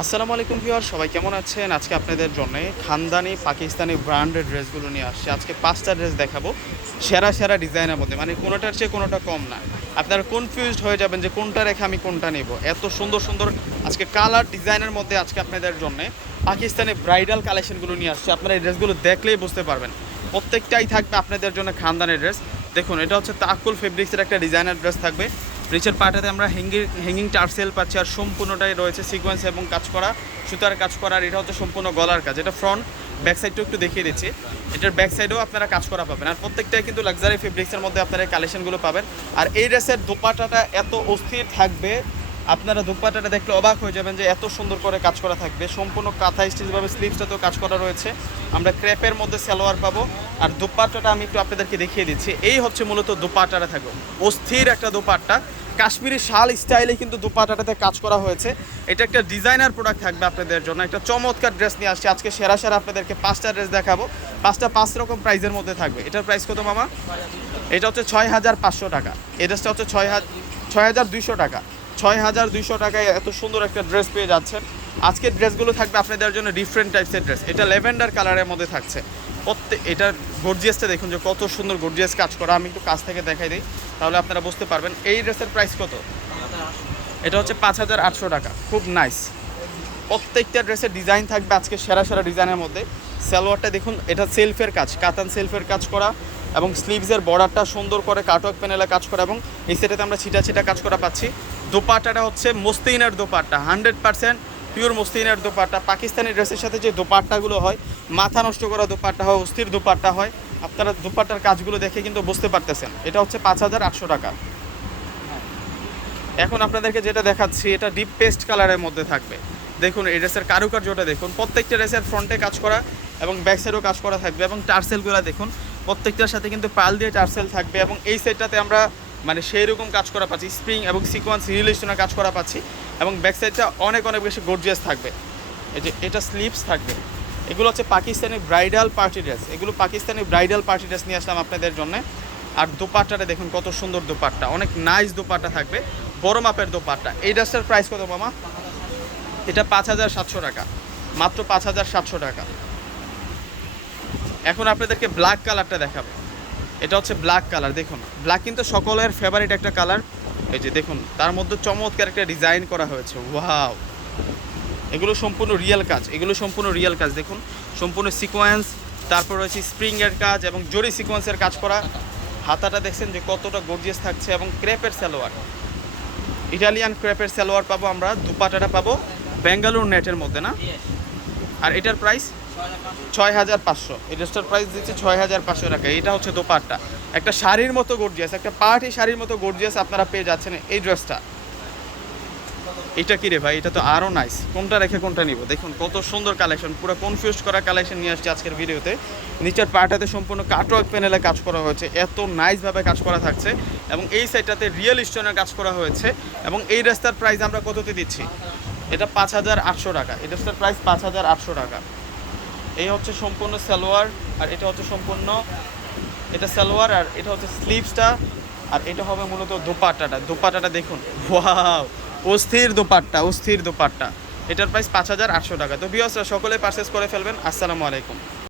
আসসালামু আলাইকুম ভিউয়ার, সবাই কেমন আছেন? আজকে আপনাদের জন্য খানদানি পাকিস্তানি ব্র্যান্ডের ড্রেসগুলো নিয়ে আসছি। আজকে 5টা ড্রেস দেখাবো সেরা সেরা ডিজাইনের মধ্যে, মানে কোনোটার চেয়ে কোনোটা কম না। আপনারা কনফিউজড হয়ে যাবেন যে কোনটা রেখে আমি কোনটা নেব। এত সুন্দর সুন্দর আজকে কালার ডিজাইনের মধ্যে আজকে আপনাদের জন্য পাকিস্তানি ব্রাইডাল কালেকশনগুলো নিয়ে আসছি। আপনারা এই ড্রেসগুলো দেখলেই বুঝতে পারবেন প্রত্যেকটাই থাকবে আপনাদের জন্য খানদানি ড্রেস। দেখুন, এটা হচ্ছে তাকুল ফেব্রিক্সের একটা ডিজাইনার ড্রেস থাকবে। নিচের পাটাতে আমরা হ্যাঙ্গিং টার্সেল পাচ্ছি, আর সম্পূর্ণটাই রয়েছে সিকোয়েন্স এবং কাজ করা, সুতার কাজ করা। আর এটা হচ্ছে সম্পূর্ণ গলার কাজ। এটা ফ্রন্ট ব্যাক সাইডটাও একটু দেখিয়ে দিচ্ছি। এটার ব্যাক সাইডেও আপনারা কাজ করা পাবেন, আর প্রত্যেকটাই কিন্তু লাক্সারি ফেব্রিক্সের মধ্যে আপনারা এই কালেকশনগুলো পাবেন। আর এই ড্রেসের দোপাট্টাটা এত অস্থির থাকবে, আপনারা দোপাট্টাটা দেখলে অবাক হয়ে যাবেন যে এত সুন্দর করে কাজ করা থাকবে। সম্পূর্ণ কাঁথা স্টিচভাবে স্লিভসটাতেও কাজ করা রয়েছে। আমরা ক্রেপের মধ্যে সালোয়ার পাবো, আর দোপাট্টাটা আমি একটু আপনাদেরকে দেখিয়ে দিচ্ছি। এই হচ্ছে মূলত দোপাট্টাটা থাকবে, অস্থির একটা দোপাট্টা। কাশ্মীরি শাল স্টাইলে কিন্তু দোপাট্টাটাতে কাজ করা হয়েছে। এটা একটা ডিজাইনার প্রোডাক্ট থাকবে আপনাদের জন্য। একটা চমৎকার ড্রেস নিয়ে আসছি আজকে। সেরা সেরা আপনাদেরকে 5টা ড্রেস দেখাবো, 5টা 5 রকম প্রাইসের মধ্যে থাকবে। এটার প্রাইস কত মামা? এটা হচ্ছে 6500 টাকা। এই ড্রেসটা হচ্ছে 6200 টাকা। 6200 টাকায় এত সুন্দর একটা ড্রেস পেয়ে যাচ্ছেন। আজকের ড্রেসগুলো থাকবে আপনাদের জন্য ডিফারেন্ট টাইপসের ড্রেস। এটা ল্যাভেন্ডার কালারের মধ্যে থাকছে। এটার গর্জিয়াসটা দেখুন যে কত সুন্দর গর্জিয়াস কাজ করা। আমি একটু কাছ থেকে দেখাই দিই, তাহলে আপনারা বুঝতে পারবেন। এই ড্রেসের প্রাইস কত? এটা হচ্ছে 5800 টাকা। খুব নাইস। প্রত্যেকটা ড্রেসের ডিজাইন থাকবে আজকে সেরা সেরা ডিজাইনের মধ্যে। সালোয়ারটা দেখুন, এটা সেলফের কাজ, কাতান সেলফের কাজ করা, এবং স্লিভসের বর্ডারটা সুন্দর করে কাটওয়ার্ক প্যানেলে কাজ করা, এবং এই সেটাতে আমরা ছিটা ছিটা কাজ করা পাচ্ছি। দোপাট্টাটা হচ্ছে মসলিনের দোপাট্টা, 100% পিওর মসলিনের দোপাট্টা। পাকিস্তানি ড্রেসের সাথে যে দোপাট্টাগুলো হয়, মাথা নষ্ট করা দোপাট্টা হয়, অস্থির দোপাট্টা হয়। আপনারা দোপাট্টার কাজগুলো দেখে কিন্তু বুঝতে পারতেছেন। এটা হচ্ছে 5800 টাকা। এখন আপনাদেরকে যেটা দেখাচ্ছি, এটা ডিপ পেস্ট কালারের মধ্যে থাকবে। দেখুন এই ড্রেসের কারুকার্যটা দেখুন, প্রত্যেকটা ড্রেসের ফ্রন্টে কাজ করা এবং ব্যাক সাইডেও কাজ করা থাকবে। এবং টার্সেলগুলো দেখুন, প্রত্যেকটার সাথে কিন্তু পাল দিয়ে টার্সেল থাকবে। এবং এই সেটটাতে আমরা মানে সেই রকম কাজ করা পাচ্ছি, স্প্রিং এবং সিকোয়েন্স রিলেশনের কাজ করা পাচ্ছি। এবং ব্যাক সাইডটা অনেক অনেক বেশি গর্জিয়াস থাকবে। এই যে এটা স্লিভস থাকবে। এগুলো হচ্ছে পাকিস্তানি ব্রাইডাল পার্টি ড্রেস। এগুলো পাকিস্তানি ব্রাইডাল পার্টি ড্রেস নিয়ে আসলাম আপনাদের জন্য। আর দোপাট্টাটা দেখুন কত সুন্দর দোপাট্টা, অনেক নাইস দোপাট্টা থাকবে, বড় মাপের দোপাট্টা। এই ড্রেসটার প্রাইস কত মামা? এটা 5700 টাকা, মাত্র 5700 টাকা। এখন আপনাদেরকে ব্ল্যাক কালারটা দেখাবো। এটা হচ্ছে ব্ল্যাক কালার। দেখুন, ব্ল্যাক কিন্তু সকলের ফেভারিট একটা কালার। এই যে দেখুন, তার মধ্যে চমৎকার একটা ডিজাইন করা হয়েছে। ওয়াও, এগুলো সম্পূর্ণ রিয়েল কাজ, এগুলো সম্পূর্ণ রিয়েল কাজ। দেখুন, সম্পূর্ণ সিকোয়েন্স, তারপর রয়েছে স্প্রিংয়ের কাজ এবং জরি সিকোয়েন্সের কাজ করা। হাতাটা দেখছেন যে কতটা গর্জিয়াস থাকছে, এবং ক্রেপের সালোয়ার, ইটালিয়ান ক্রেপের সালোয়ার পাবো আমরা। দুপাটাটা পাবো বেঙ্গালুরু নেটের মধ্যে না। আর এটার প্রাইস 6500। এই ড্রেসটার প্রাইস দিচ্ছে 6500 টাকা। এটা হচ্ছে দোপাট্টা, একটা শাড়ির মতো গর্জিয়াস, একটা পার্টি শাড়ির মতো গর্জিয়াস আপনারা পেয়ে যাচ্ছেন এই ড্রেসটা। এটা কি রে ভাই, এটা তো আরও নাইস। কোনটা রেখে কোনটা নিব? দেখুন কত সুন্দর কালেকশন, পুরো কনফিউজ করা কালেকশন নিয়ে আসছে আজকের ভিডিওতে। নিচের পার্টাতে সম্পূর্ণ কাটওয়ার্ক প্যানেলে কাজ করা হয়েছে, এত নাইসভাবে কাজ করা থাকছে। এবং এই সাইডটাতে রিয়েল স্টোনের কাজ করা হয়েছে। এবং এই ড্রেসটার প্রাইস আমরা কততে দিচ্ছি? এটা 5800 টাকা। এই ড্রেসটার প্রাইস 5800 টাকা। এই হচ্ছে সম্পূর্ণ সালোয়ার, আর এটা হচ্ছে সম্পূর্ণ, এটা সালোয়ার, আর এটা হচ্ছে স্লিভসটা, আর এটা হবে মূলত দোপাট্টাটা। দোপাট্টাটা দেখুন, ওয়াও, অস্থির দোপাট্টা, অস্থির দোপাট্টা। এটার প্রাইস 5800 টাকা। তো ভিউয়ার্সরা সকলে পারচেস করে ফেলবেন। আসসালামু আলাইকুম।